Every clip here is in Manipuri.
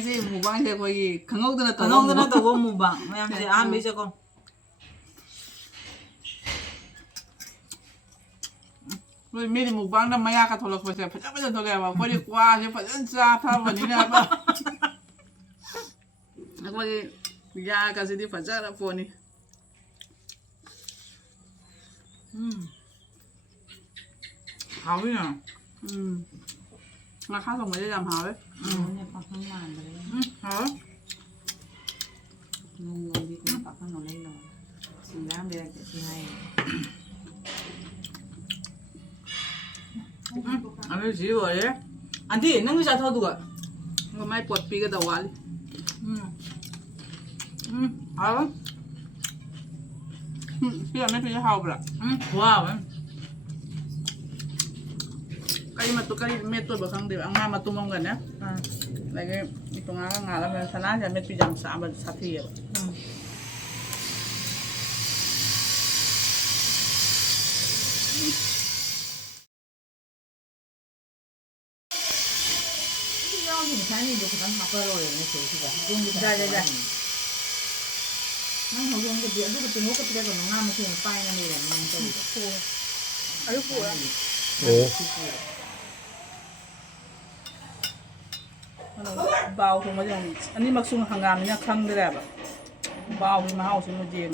ngasi mubang je koi khangau dana to mubang mayam je am bi se ko koi mi di mubang na maya ka tholok pa se phaja tholok ba koi kwa je phaja cha tha bani na ba koi ya ka se di phaja ra poni hào với nào mà khá lòng mới làm hào đấyเนี่ยปักข้างล่างไปเลย hào Ningol đi cũngปักข้างนอกเลยเนาะสีน้ำเดือดจะให้ ăn cái gì vậy đấy anh thì nâng cái sao thôi được mà mai bột pi cái đầu á đi hàoพี่ไม่พี่จะhào bra wow cái mà tôi cái mét tôi bảo khang đều ăn mà tôi mong gần nhá này cái tôi ngà là mình thằng nào thì mét bị giảm sạm và sát thì vậy nhau thì sáng đi được cái mặc rồi nó sửa thì vậy dùng đi dạ nó không dùng cái điện cái ngốc cái của nó ngang mà thì phai ra đây là nó tôi ấy phụ bao không có gì anh đi mặc sung hàng ngàn nhá khăn thế đẹp bao thì máu xin một chiên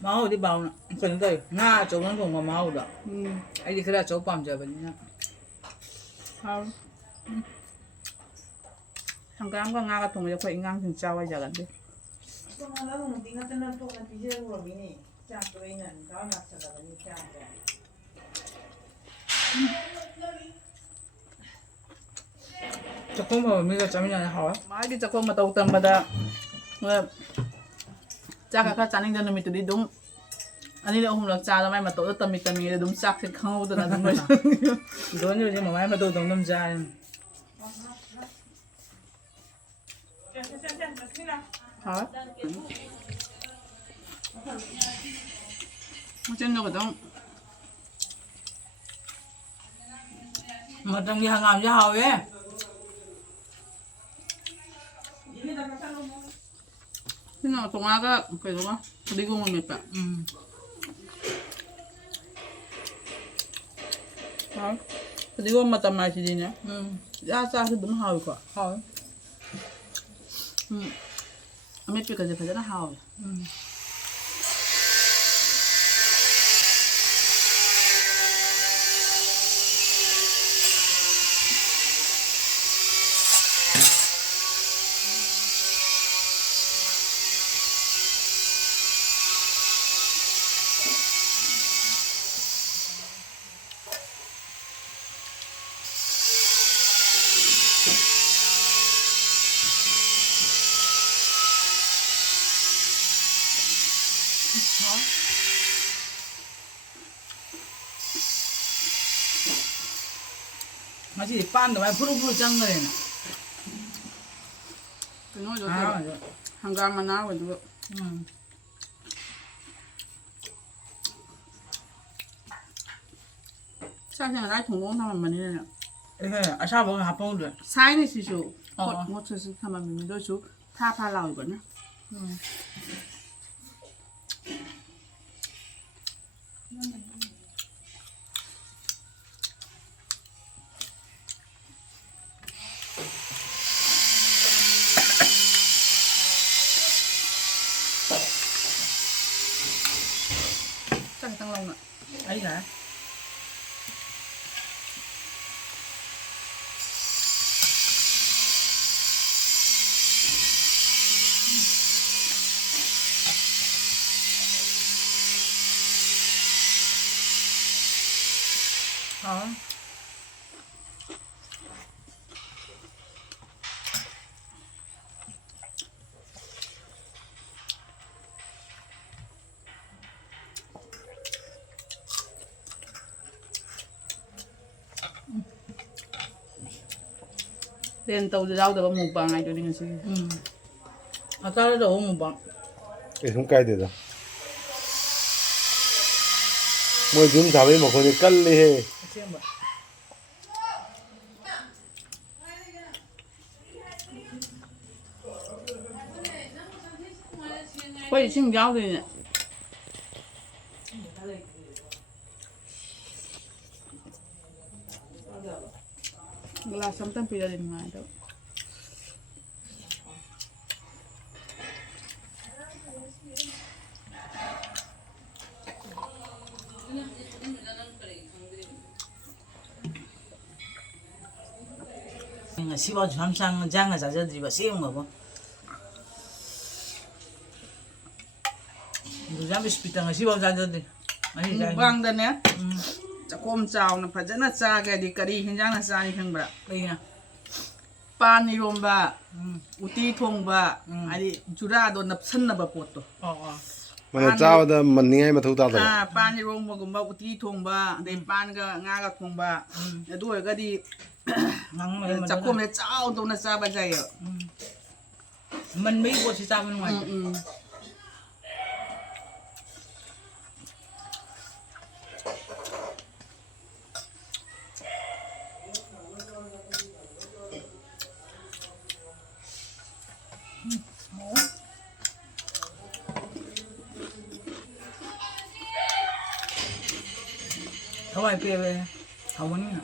máu đi bao nè cần đây nga chỗ nó còn mà máu đó ấy thì cái là chỗ bầm giờ vậy nhá hào hàng ngàn có ngà cái thùng giờ phải ngang thùng trao bây giờ gần đi chắc không mà mình ra chấm nhà hỏi mai đi chắc không mà tàu tầm mà đã chắc các chăn anh mình tự đi đúng anh đi hôm là cha là mai mà tàu tầm mình đúng chắc thì không được là đúng rồi đối như thế mà mai mà tôi tổng năm ra hả trên đâu có mà trong đi hàng ngàn cho hào ấy thế nào tụng á cái đúng không đi cùng mình phải hả đi cùng mà tầm này thì gì nhá ra thì đúng hào quá hào mấy cái gì phải rất là hào mà chỉ pan được mai phuru chăng rồi nè cái nói rồi hàng gam mà nào vậy được sao thế này thùng lông thằng mình này nè à sao bọn hấp bông được sai này xíu xíu một số thằng mình đôi số tha pha lòi vậy nhá chắc tăng lông ạ ấy hả lên tàu rau được một bằng ngày cho nên là à sao nó đổ một bọn không cay được rồi mới chúng thảo với một con cân đi he ꯈꯣꯏ ꯏꯁꯤꯡ ꯌꯥꯎꯗꯣꯏꯅꯦ ꯒ꯭ꯂꯥꯁ ꯑꯝꯇꯪ ꯄꯤꯔꯗꯤ ꯅꯨꯡꯉꯥꯏꯗꯕ ngasiba samsang janga 자자들이가 세운 거고. 누가 비슷비슷한 ngasiba 자자들. 아니 자. ꯃꯨꯛꯕꯥꯡꯗꯅꯦ ꯆꯥꯛꯈꯣꯝ ꯆꯥꯎꯅ ꯐꯖꯅ ꯆꯥꯒꯦꯗꯤ ꯀꯔꯤ ꯍꯦꯟꯖꯥꯡꯅ ꯆꯥꯅꯤ ꯈꯪꯕ꯭ꯔꯥ 그냥 ꯄꯥꯟ ꯏꯔꯣꯝꯕ 우ꯇꯤ ꯊꯣꯡꯕ ꯍꯥꯏꯗꯤ ꯖꯨꯔꯥꯗꯣ ꯅꯞꯁꯟꯅꯕ ꯄꯣꯠꯇꯣ mana chawa manningai mathau ta da ꯄꯥꯟ ꯏꯔꯣꯝꯕꯒꯨꯝꯕ 우ꯇꯤ ꯊꯣꯡꯕ ꯑꯗꯩ ꯄꯥꯟꯒ ꯉꯥꯒ ꯊꯣꯡꯕ ꯑꯗꯨ ꯑꯣꯏꯔꯒꯗꯤ ꯆꯥꯛꯈꯣꯝꯁꯦ ꯆꯥꯎꯗꯧꯅ ꯆꯥꯕ ꯌꯥꯏꯌꯦꯕ 만mấy 곳이 잡는 거야. 더워야 빼. 가보니까.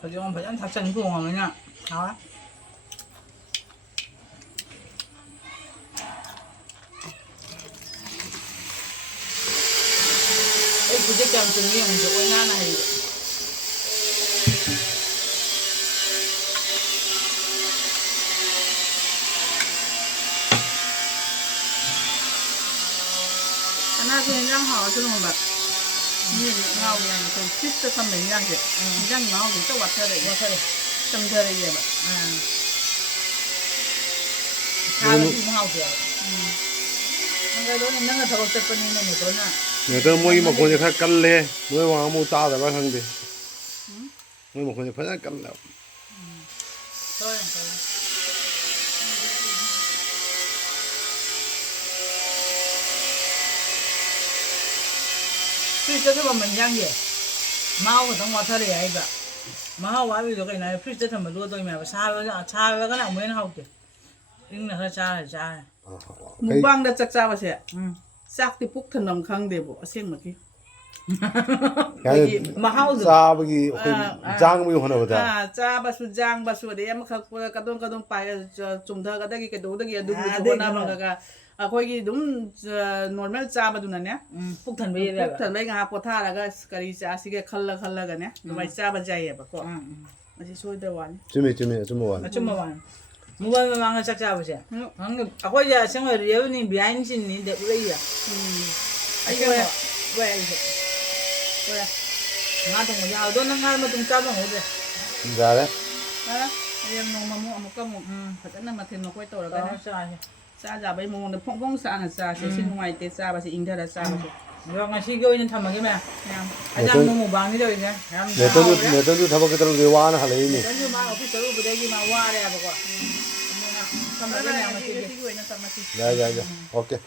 그중 그냥 닭장 구워하면요. 나와. 이 부적장 중에 이제 얼마나 해. 하나 그 현장 하와서는 막 이게 나오면 그 피스트 선 냉장고 현장 나오고 또 와서래 점들에 이게 막 다른 좀 하고 돼요. 한가도는 내가 더 어쩔 뻔했네 너나. 내가 뭐이 먹고 이제 가 깔래 뭐 와무 따다 봐 상대 뭐 먹고 이제 그냥 깔래 저요. 프리스트 보면 양게 마하고 동 와타리 아이가 마하 와비도 그냥 프리스트 하면 로도면 차가 나 뭐는 하고 이거는 자 묵방다 짝 잡아서 짝이 푹 터넘 강대보 어생먹기 마하우도 자버기 장미 하나 보다 짜바수 장바수 데 아마카고 가동 빠야 좀 더 가다기 개도다기 아두고 저거나 방가가 거기 너무 normal 짜바두나네 폭탄 베이야 폭탄 베이가 포타라가 스카리 짜시게 칼라가네 너무 짜바 자이야바고 아직 소이다 와니 쯤에 좀 와. 무바면 망을 짝 잡으세요. 방금 아버지야 생활 예언이 비안신인데 우리야. 아이고 왜 이거 나도 뭐야 너는 할만 좀 짜면 어때? 잘해? 아니면 너무 아무까 뭐 하잖아 마텐 놓고 있더라가 짜자 뭐 퐁퐁 싸는 싸세 신ngoài 때 싸바서 인터넷 싸바서 내가 시교에는 탐하기면 아장 너무 많이 되어 있네. 내던도 타바게 들어 와나 할래니. 내던도 막 어디 저로 부대기만 와래 하고. 탐하기면 아마 시교에는 탐하기. 야. 오케이.